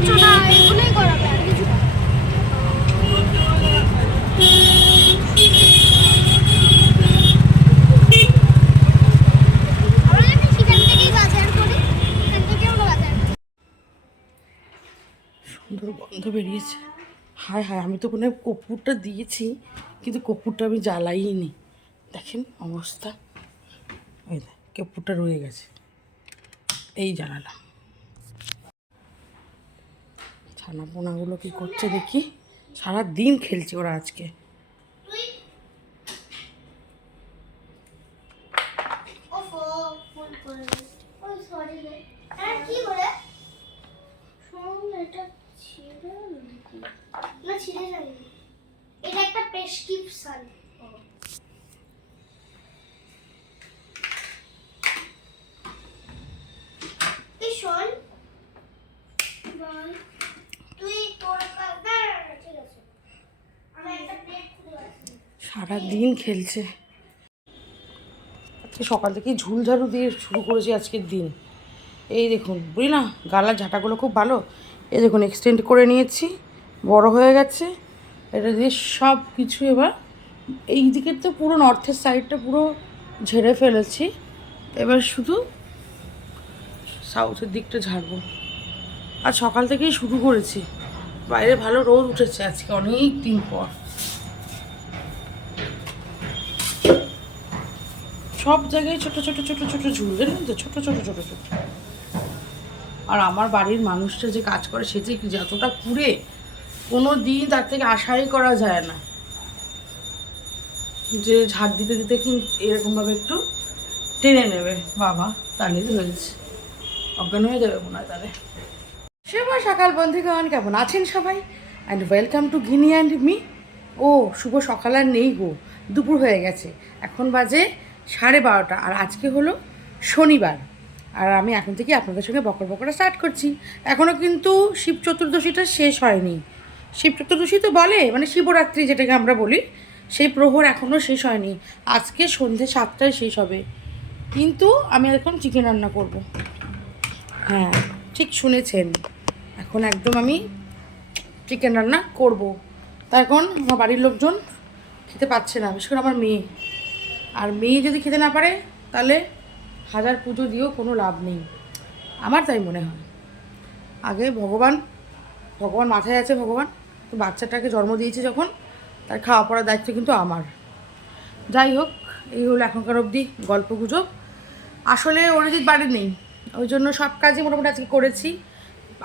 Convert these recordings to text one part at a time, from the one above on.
আলোচনা এগুলোই করাবে আর কিছু না। আমরা যদি সেখান থেকেই বাজার করি, সেখান থেকে আমরা বাজার করি। সুন্দর গন্ধ বেরিয়েছে। হায় হায়, আমি তো কোনো কর্পূরটা দিয়েছি, কিন্তু কর্পূরটা আমি জ্বালাইনি। দেখেন অবস্থা, এই দেখ কর্পূরটা রয়ে গেছে, এই জ্বালালাম। ছানা পোনাগুলো কী করছে দেখি, সারা দিন খেলছে ওরা আজকে। এটা একটা প্রেসক্রিপশন। এই শোন বল, তুই তোর ঠিক আছে, আমি একটা প্লেট খুলে রাখছি। সারা দিন খেলছে। আজকে সকাল থেকেই ঝুল ঝাড়ু দিয়ে শুরু করেছি আজকের দিন। এই দেখুন, বুঝলি না, গালার ঝাঁটাগুলো খুব ভালো। এই দেখুন এক্সটেন্ড করে নিয়েছি, বড় হয়ে গেছে। এটা দিয়ে সব কিছু এবার এই দিকের তো পুরো নর্থের সাইডটা পুরো ঝেড়ে ফেলেছি, এবার শুধু সাউথের দিকটা ঝাড়বো। আর সকাল থেকেই শুরু করেছি, বাইরে ভালো রোদ উঠেছে আজকে অনেক দিন পর। সব জায়গায় ছোট ছোট ছোট ছোট ঝুল, জানেন তো, ছোট ছোট ছোট ছোট। আর আমার বাড়ির মানুষটা যে কাজ করে সে যে যতটা কুড়ে, কোনো দিন তার থেকে আশাই করা যায় না যে ঝাড় দিতে দিতে কিন্তু এরকমভাবে একটু টেনে নেবে। বাবা তাহলে হয়েছে, অজ্ঞান হয়ে যাবে মনে হয় তাহলে। শুভ সকাল বন্ধুগণ, কেমন আছেন সবাই? And welcome to Gini and me. ও শুভ সকাল আর নেই গো, দুপুর হয়ে গেছে, এখন বাজে 12:30, আর আজকে হলো শনিবার। আর আমি এখন থেকে আপনাদের সঙ্গে বকর বকরা স্টার্ট করছি। এখনও কিন্তু শিব চতুর্দশীটা শেষ হয়নি। শিব চতুর্দশী তো বলে, মানে শিবরাত্রি যেটাকে আমরা বলি, সেই প্রহর এখনও শেষ হয়নি। আজকে সন্ধ্যে 7টায় শেষ হবে, কিন্তু আমি এখন চিকেন রান্না করব। হ্যাঁ ঠিক শুনেছেন, এখন একদম আমি চিকেন রান্না করব। তা এখন আমার বাড়ির লোকজন খেতে পাচ্ছে না, বিশেষ করে আমার মেয়ে। আর মেয়ে যদি খেতে না পারে তাহলে হাজার পুজো দিয়েও কোনো লাভ নেই, আমার তাই মনে হয়। আগে ভগবান মাথায় আছে, ভগবান তো বাচ্চাটাকে জন্ম দিয়েছে যখন, তার খাওয়া পড়ার দায়িত্ব কিন্তু আমার। যাই হোক, এই হলো এখনকার অবধি গল্প গুজব। আসলে অরিজিৎ বাড়ি নেই, ওই জন্য সব কাজই মোটামুটি আজকে করেছি।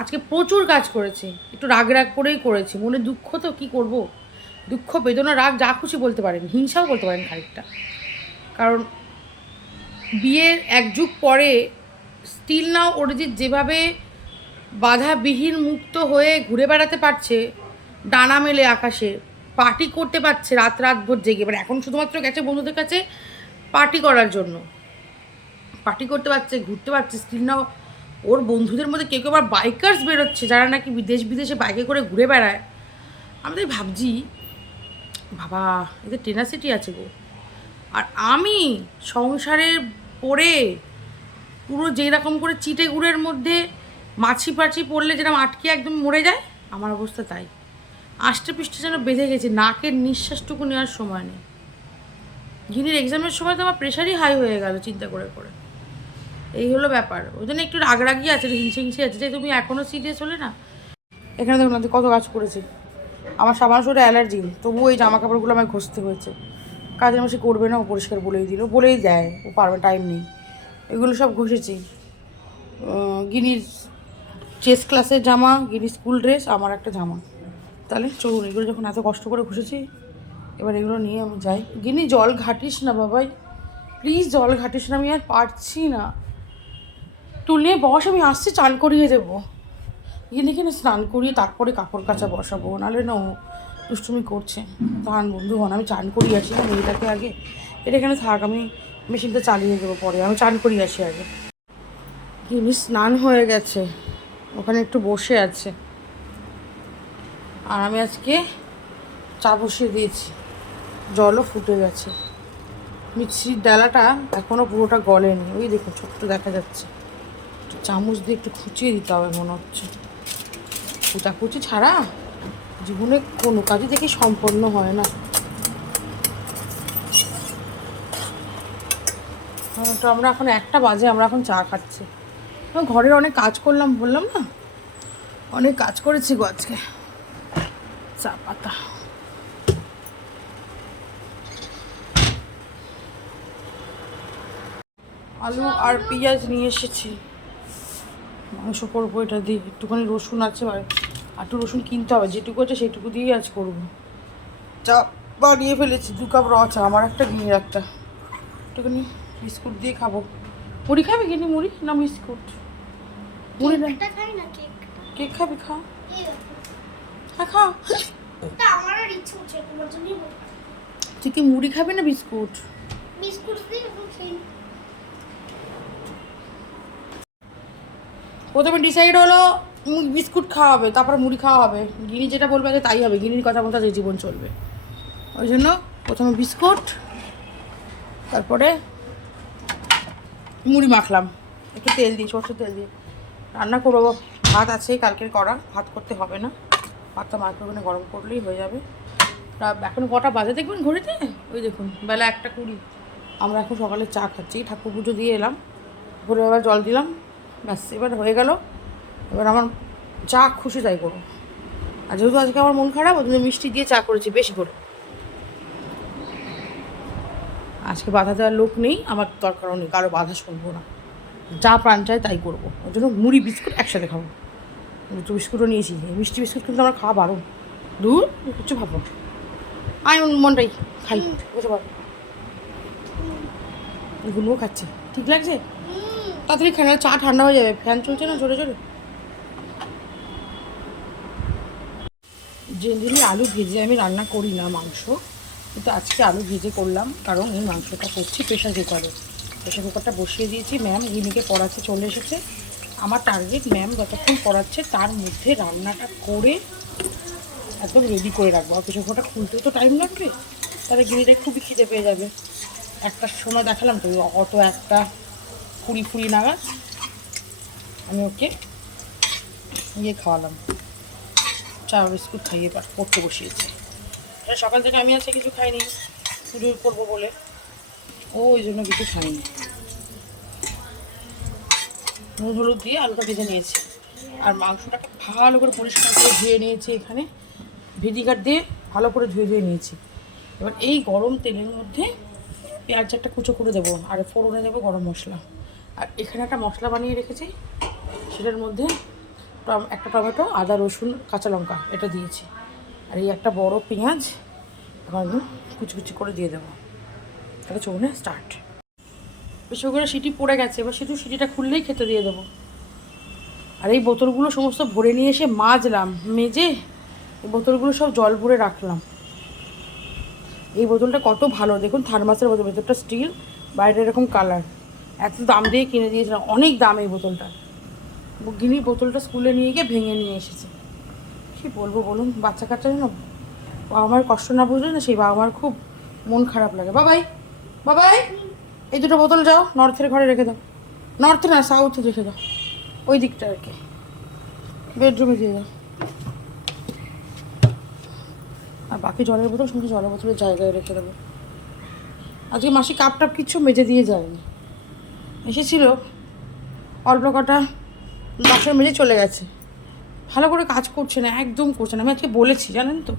আজকে প্রচুর কাজ করেছি, একটু রাগ রাগ করেই করেছি। মনে দুঃখ, তো কী করব, দুঃখ বেদনা রাগ যা খুশি বলতে পারেন, হিংসাও বলতে পারেন খানিকটা। কারণ বিয়ের 1 যুগ পরে স্টিল নাও অরিজিৎ যেভাবে বাধাবিহীন মুক্ত হয়ে ঘুরে বেড়াতে পারছে, ডানা মেলে আকাশে পার্টি করতে পারছে, রাত ভোর জেগে। এবার এখন শুধুমাত্র গেছে বন্ধুদের কাছে পার্টি করার জন্য, পার্টি করতে পারছে, ঘুরতে পারছে। স্টিল নাও ওর বন্ধুদের মধ্যে কেউ কেউ আবার বাইকার্স বেরোচ্ছে, যারা নাকি বিদেশে বাইকে করে ঘুরে বেড়ায়। আমি তাই ভাবছি, বাবা এদের টেনাসিটি আছে গো। আর আমি সংসারে পড়ে পুরো যেই রকম করে চিটে গুড়ের মধ্যে মাছি পাছি পড়লে যেরকম আটকে একদম মরে যায়, আমার অবস্থা তাই। আষ্টে পৃষ্ঠে যেন বেঁধে গেছে, নাকের নিঃশ্বাসটুকু নেওয়ার সময় নেই। গিনির এক্সামের সময় তো আমার প্রেশারই হাই হয়ে গেল চিন্তা করে করে। এই হলো ব্যাপার, ওই জন্য একটু রাগরাগি আছে, হিংসে আছে যে তুমি এখনও সিরিয়াস হলে না। এখানে দেখুন আমি কত কাজ করেছি, আমার সাবান সুরে অ্যালার্জি, তবুও এই জামা কাপড়গুলো আমায় ঘষতে হয়েছে। কাজের মাসে করবে না, ও পরিষ্কার বলেই দিল, বলেই দেয় ও পারবে, টাইম নেই। এগুলো সব ঘষেছি। গিনির চেস ক্লাসের জামা, গিনির স্কুল ড্রেস, আমার একটা জামা। তাহলে চলুন, এগুলো যখন এত কষ্ট করে ঘষেছি, এবার এগুলো নিয়ে আমি যাই। গিনি জল ঘাটিস না বাবাই, প্লিজ জল ঘাটিস না, আমি আর পারছি না। টুল নিয়ে বস, আমি আসছি, চান করিয়ে দেবো। গিনিকে না স্নান করিয়ে তারপরে কাপড় কাচা বসাবো, নাহলে না ও দুষ্টুমি করছে। দাঁড়ান বন্ধু হন, আমি চান করিয়ে আসি না মেয়েটাকে আগে। এটা এখানে থাক, আমি মেশিনটা চালিয়ে দেবো পরে, আমি চান করিয়ে আসি আগে। গিনি স্নান হয়ে গেছে, ওখানে একটু বসে আছে। আর আমি আজকে চা বসিয়ে দিয়েছি, জলও ফুটে গেছে। মিক্সির ডালাটা এখনও পুরোটা গলেনি, ওই দেখুন ছোট্ট দেখা যাচ্ছে। চামচ দিয়ে একটু খুঁচিয়ে দিতে হবে মনে হচ্ছে। কুচাকুচি ছাড়া জীবনে কোনো কাজই দেখি সম্পন্ন হয় না। তো আমরা এখন 1টা বাজে, আমরা এখন চা খাচ্ছি। ঘরের অনেক কাজ করলাম, বললাম না, অনেক কাজ করেছি গো আজকে। চা পাতা, আলু আর পেঁয়াজ নিয়ে এসেছি, মাংস করবো এটা দিয়ে। একটুখানি রসুন আছে, আর একটু রসুন কিনতে হবে, যেটুকু আছে সেইটুকু দিয়েই আজ করবো। চা বানিয়ে ফেলেছি, 2 কাপ র চা, আমার একটা গিনির একটা। একটুখানি বিস্কুট দিয়ে খাবো। মুড়ি খাবি গিনি? মুড়ি না বিস্কুট? মুড়ি না, কেকটা খাই না, কেক। কেক খাবি? খা, এই দেখো। খা খা। তা আমার আর ইচ্ছে হচ্ছে, তোমার জন্যই বলছি। তুই কি মুড়ি খাবি না বিস্কুট? বিস্কুট দিয়ে এখন খেয়ে নি। প্রথমে ডিসাইড হলো বিস্কুট খাওয়া হবে, তারপরে মুড়ি খাওয়া হবে। গিনি যেটা বলবে যে তাই হবে, গিনির কথা মতো যে জীবন চলবে। ওই জন্য প্রথমে বিস্কুট, তারপরে মুড়ি মাখলাম একটু তেল দিয়ে, সরষের তেল দিয়ে। রান্না করবো, ভাত আছে কালকের করা, ভাত করতে হবে না, ভাতটা মাইক্রোওভেনে গরম করলেই হয়ে যাবে। এখন কটা বাজে দেখবেন ঘড়িতে? ওই দেখুন, বেলা 1:20। আমরা এখন সকালে চা খাচ্ছি, ঠাকুর পুজো দিয়ে এলাম, ভোরে আবার জল দিলাম, ব্যাস এবার হয়ে গেল। এবার আমার চা খুশি তাই করবো। আর যেহেতু আজকে আমার মন খারাপ, ওই জন্য মিষ্টি দিয়ে চা করেছি বেশি করে। আজকে বাধা দেওয়ার লোক নেই, আমার দরকারও নেই, কারো বাধা শুনবো না, যা প্রাণ চায় তাই করবো। ওই জন্য মুড়ি বিস্কুট একসাথে খাবো। দুটো বিস্কুটও নিয়েছি, এই মিষ্টি বিস্কুট কিন্তু আমার খাওয়া বারণ। দূর কিছু ভাবো, আয় মনটাই খাই, বুঝতে পারবো। এগুলোও খাচ্ছে, ঠিক লাগছে? তাড়াতাড়ি খাই, চা ঠান্ডা হয়ে যাবে, ফ্যান চলছে না জোরে জোরে। জেনারেলি আলু ভেজে আমি রান্না করি না মাংস, কিন্তু আজকে আলু ভেজে করলাম, কারণ এই মাংসটা করছি প্রেশার কুকারে। প্রেশার কুকারটা বসিয়ে দিয়েছি, ম্যাম গিনিকে পড়াতে চলে এসেছে। আমার টার্গেট ম্যাম যতক্ষণ পড়াচ্ছে তার মধ্যে রান্নাটা করে একদম রেডি করে রাখবো। আর প্রেশার কুকারটা খুলতেও তো টাইম লাগবে, তাহলে গিনিটা খুবই খিদে পেয়ে যাবে। 1টার সময় দেখালাম তো, অত 1:20 নাগাদ আমি ওকে খাওয়ালাম, চা বিস্কুট খাইয়ে পড়তে বসিয়েছি। সকাল থেকে আমি আজকে কিছু খাইনি, পুজো করবো বলে, ওই জন্য কিছু খাইনি। নুন হলুদ দিয়ে আলুটা ভেজে নিয়েছি, আর মাংসটাকে ভালো করে পরিষ্কার করে ধুয়ে নিয়েছি, এখানে ভিনিগার দিয়ে ভালো করে ধুয়ে নিয়েছি। এবার এই গরম তেলের মধ্যে পেঁয়াজ একটা কুচো করে দেবো, আর ফোড়নে দেবো গরম মশলা। আর এখানে একটা মশলা বানিয়ে রেখেছি, সেটার মধ্যে একটা টমেটো, আদা রসুন কাঁচা লঙ্কা এটা দিয়েছি, আর এই একটা বড় পেঁয়াজ এখন কুচি করে দিয়ে দেবো। তাহলে চলুন স্টার্ট। বেশি করে সিটি পড়ে গেছে, এবার শুধু সিটিটা খুললেই খেতে দিয়ে দেবো। আর এই বোতলগুলো সমস্ত ভরে নিয়ে এসে মাজলাম, মেজে এই বোতলগুলো সব জল ভরে রাখলাম। এই বোতলটা কত ভালো দেখুন, থার্মাসের বোতল, ভেতরটা স্টিল, বাইরে এরকম কালার। এত দাম দিয়ে কিনে দিয়েছিলাম, অনেক দাম এই বোতলটা। গিনি বোতলটা স্কুলে নিয়ে গিয়ে ভেঙে নিয়ে এসেছে। কী বলবো বলুন, বাচ্চা কাচ্চা না, বাবা মার কষ্ট না বুঝলে না, সেই বাবা মার খুব মন খারাপ লাগে। বাবাই বাবাই, এই দুটো বোতল যাও নর্থের ঘরে রেখে দাও, নর্থে না সাউথে রেখে দাও, ওই দিকটা আর কি, বেডরুমে দিয়ে দাও। আর বাকি জলের বোতল সমস্ত জলের বোতলের জায়গায় রেখে দেবো। আজকে মাসি কাপ টাপ কিচ্ছু মেজে দিয়ে যায়নি, এসেছিল অল্প কটা বাসন মেজে চলে গেছে। ভালো করে কাজ করছে না, একদম করছে না। আমি আজকে বলেছি জানেন তো,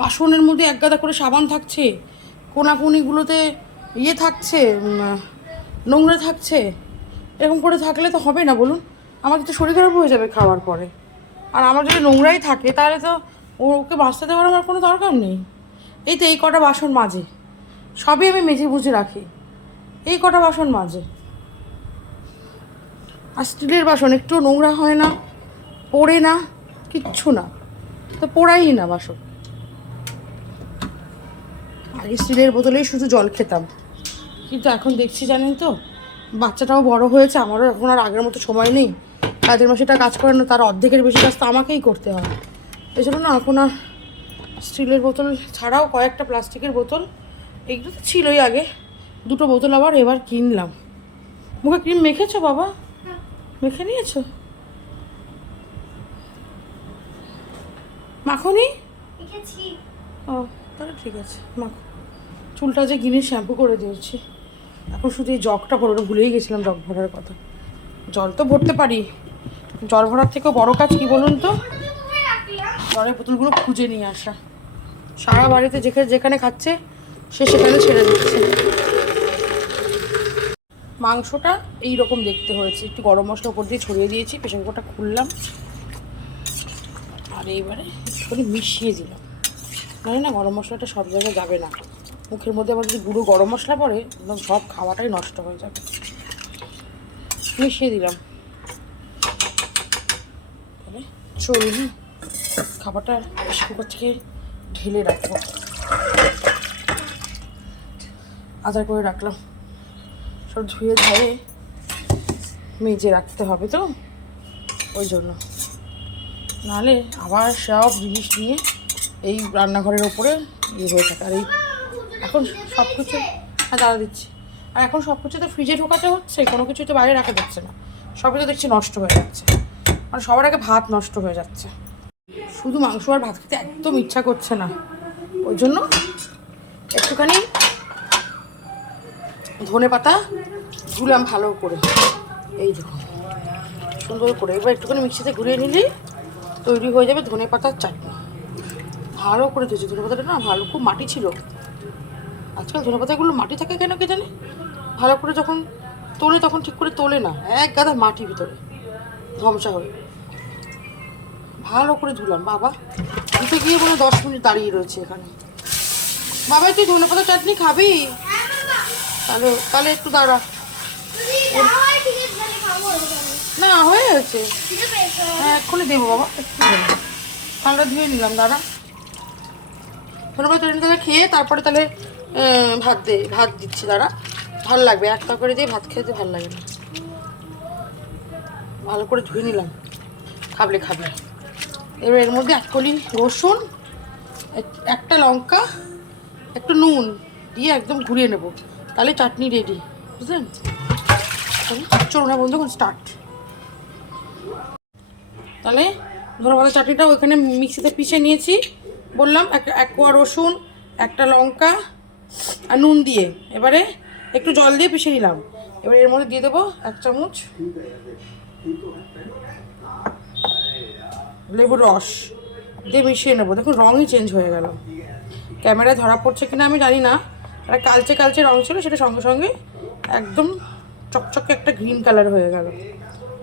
বাসনের মধ্যে এক গাদা করে সাবান থাকছে, কোনাকুনিগুলোতে থাকছে, নোংরা থাকছে। এরকম করে থাকলে তো হবে না বলুন, আমাদের তো শরীর খারাপ হয়ে যাবে খাওয়ার পরে। আর আমার যদি নোংরাই থাকে তাহলে তো ওকে বাঁচতে দেওয়ার আমার কোনো দরকার নেই। এই তো এই কটা বাসন মাজে, সবই আমি মেজে বুঝে রাখি, এই কটা বাসন মাজে। আর স্টিলের বাসন একটু নোংরা হয় না, পোড়ে না, কিচ্ছু না, তো পোড়াই না বাসন। আগে স্টিলের বোতলেই শুধু জল খেতাম, কিন্তু এখন দেখছি জানেন তো, বাচ্চাটাও বড় হয়েছে, আমারও এখন আর আগের মতো সময় নেই। কাজের মাসিটা কাজ করে না, তার অর্ধেকের বেশি কাজ তো আমাকেই করতে হয়। এই জন্য না এখন আর স্টিলের বোতল ছাড়াও কয়েকটা প্লাস্টিকের বোতল, এগুলো তো ছিলই আগে, 2টো বোতল আবার এবার কিনলাম। মুখে ক্রিম মেখেছো বাবা? মেখে নিয়েছো? মাখনি? দেখেছি। ও তাহলে ঠিক আছে, মাখো। চুলটা যে গিনি শ্যাম্পু করে দিয়েছি, এখন শুধু এই জগটা ভরে, ভুলেই গেছিলাম জগ ভরার কথা। জল তো ভরতে পারি, জল ভরার থেকেও বড় কাজ কি বলুন তো, জলের বোতলগুলো খুঁজে নিয়ে আসা। সারা বাড়িতে যেখানে যেখানে খাচ্ছে সে সেখানে ছেড়ে দিচ্ছে। মাংসটা এইরকম দেখতে হয়েছে, একটু গরম মশলা উপর দিয়ে ছড়িয়ে দিয়েছি, প্রেশার কুকারটা খুললাম আর এইবারে একটুখানি মিশিয়ে দিলাম। জানি না গরম মশলাটা সব জায়গায় যাবে না, মুখের মধ্যে আবার যদি গুঁড়ো গরম মশলা পড়ে একদম সব খাওয়াটাই নষ্ট হয়ে যাবে। মিশিয়ে দিলাম। তাহলে চলুন খাবারটা প্রেশার কুকার থেকে ঢেলে রাখবো, আদার করে রাখলাম। সব ধুয়ে ধুয়ে মেজে রাখতে হবে তো, ওই জন্য নাহলে আবার সব জিনিস নিয়ে এই রান্নাঘরের ওপরে ইয়ে হয়ে থাকে। আর এই এখন সব কিছু দাঁড়া দিচ্ছি, আর এখন সব কিছু তো ফ্রিজে ঢোকাতে হচ্ছে, কোনো কিছু তো বাইরে রাখা যাচ্ছে না, সবই তো দেখছি নষ্ট হয়ে যাচ্ছে। মানে সবার আগে ভাত নষ্ট হয়ে যাচ্ছে, শুধু মাংস আর ভাত খেতে একদম ইচ্ছা করছে না, ওই জন্য একটুখানি ধনে পাতা ধুলাম ভালো করে, এই দেখুন সুন্দর করে। এবার একটুখানি মিক্সিতে ঘুরিয়ে নিলেই তৈরি হয়ে যাবে ধনে পাতার চাটনি। ভালো করে ধুয়েছি, ধনে পাতাটা না ভালো, খুব মাটি ছিল। আজকাল ধনে পাতাগুলো মাটি থাকে কেন কে জানে, ভালো করে যখন তোলে তখন ঠিক করে তোলে না, এক গাদা মাটি ভিতরে ধমসা হয়ে। ভালো করে ধুলাম বাবা, ধুতে গিয়ে মনে 10 মিনিট দাঁড়িয়ে রয়েছে এখানে। বাবা তুই ধনে পাতা চাটনি খাবি? তাহলে তাহলে একটু দাঁড়া। না হয়ে গেছে, হ্যাঁ এক্ষুনি দেবো বাবা, একটু দেবো। তাহলে ধুয়ে নিলাম, দাঁড়া। ধনে পাতা চাটনি তাহলে খেয়ে তারপরে তাহলে ভাত দিচ্ছি, দাঁড়া। ভালো লাগবে, এক তরকারি দিয়ে ভাত খেতে ভালো লাগে না। ভালো করে ধুয়ে নিলাম, খাবলে খাবলে। এবার এর মধ্যে 1 কলি রসুন, একটা লঙ্কা, একটু নুন দিয়ে একদম ঘুরিয়ে নেব, তাহলে চাটনি রেডি, বুঝলেন? চলুন না বন্ধুগণ, স্টার্ট। তাহলে ধনেপাতা চাটনিটা ওইখানে মিক্সিতে পিষে নিয়েছি, বললাম এক কোয়া রসুন, একটা লঙ্কা আর নুন দিয়ে এবারে একটু জল দিয়ে পিষে নিলাম। এবার এর মধ্যে দিয়ে দেবো 1 চামচ লেবুর রস দিয়ে মিশিয়ে নেবো। দেখুন রঙই চেঞ্জ হয়ে গেল, ক্যামেরায় ধরা পড়ছে কিনা আমি জানি না, একটা কালচে কালচে রঙ ছিল, সেটা সঙ্গে সঙ্গে একদম চকচকে একটা গ্রিন কালার হয়ে গেল।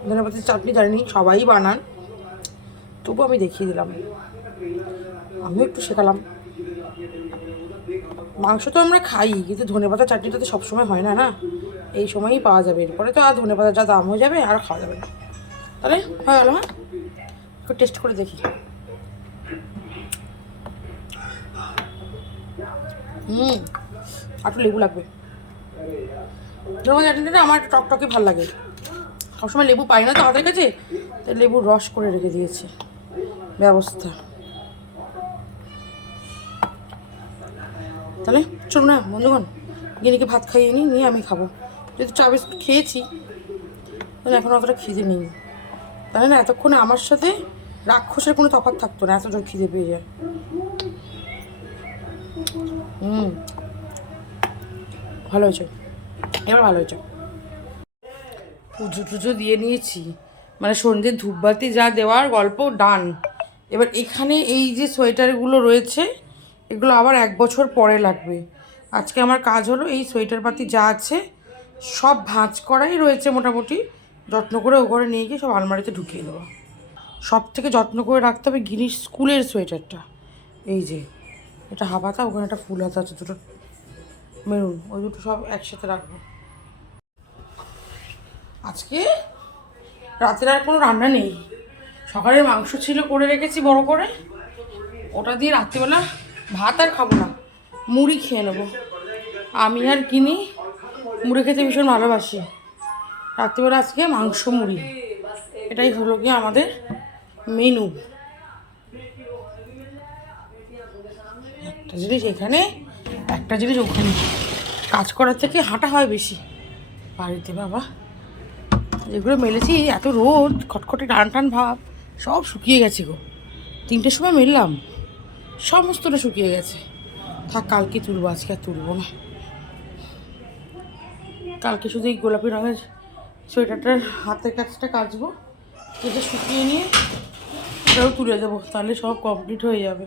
ধনেপাতার চাটনি জানি সবাই বানান, তবু আমি দেখিয়ে দিলাম, আমিও একটু শেখালাম। মাংস তো আমরা খাই, কিন্তু ধনেপাতা চাটনিটা তো সবসময় হয় না, না এই সময়ই পাওয়া যাবে, এরপরে তো আর ধনেপাতার যা দাম হয়ে যাবে আর খাওয়া যাবে না। তাহলে হয়ে গেল, হ্যাঁ একটু টেস্ট করে দেখি। একটু লেবু লাগবে, ধনেপাতা চাটনিটা আমার টকটকে ভালো লাগে, সবসময় লেবু পাই না তো আমাদের কাছে, তাই লেবুর রস করে রেখে দিয়েছে ব্যবস্থা। তাহলে চলুন না বন্ধুগণ, গিনিকে ভাত খাইয়ে নিয়ে আমি খাবো, যেহেতু চা বিস্কুট খেয়েছি তাহলে এখন অতটা খিদে নেই। তাহলে না এতক্ষণে আমার সাথে রাক্ষসের কোনো তফাৎ থাকতো না, এত জোর খিদে পেয়ে যায়। ভালো হয়েছে, এবার ভালো হয়েছে। পুজো টুজো দিয়ে নিয়েছি, মানে সন্ধ্যের ধূপবাতি যা দেওয়ার গল্প ডান। এবার এখানে এই যে সোয়েটারগুলো রয়েছে এগুলো আবার 1 বছর পরে লাগবে। আজকে আমার কাজ হলো এই সোয়েটার পাতি যা আছে সব ভাঁজ করাই রয়েছে মোটামুটি, যত্ন করে ও ঘরে নিয়ে গিয়ে সব আলমারিতে ঢুকিয়ে দেবো। সব থেকে যত্ন করে রাখতে হবে গিনির স্কুলের সোয়েটারটা, এই যে এটা হাফ হাতা, ওখানে একটা ফুল হাতা আছে, দুটো মেরুন, ওই দুটো সব একসাথে রাখবো। আজকে রাতের আর কোনো রান্না নেই, সকালের মাংস ছিল করে রেখেছি বড় করে, ওটা দিয়ে রাত্রিবেলা ভাত আর খাবো না, মুড়ি খেয়ে নেবো। আমি আর কিনি মুড়ি খেতে ভীষণ ভালোবাসি, রাত্রিবেলা আজকে মাংস মুড়ি, এটাই হলো গিয়ে আমাদের মেনু। একটা জিনিস এখানে, একটা জিনিস ওখানে, কাজ করার থেকে হাঁটা হয় বেশি বাড়িতে। বাবা যেগুলো মেলেছি এত রোদ, খটখটে টান টান ভাব, সব শুকিয়ে গেছে গো, 3টের সময় মেললাম, সমস্তটা শুকিয়ে গেছে। থাক, কালকে তুলবো, আজকে আর তুলবো না। কালকে শুধু এই গোলাপি রঙের সোয়েটারটার হাতের কাজটা কাচবো, কেটে শুকিয়ে নিয়ে ওটাও তুলে দেবো, তাহলে সব কমপ্লিট হয়ে যাবে।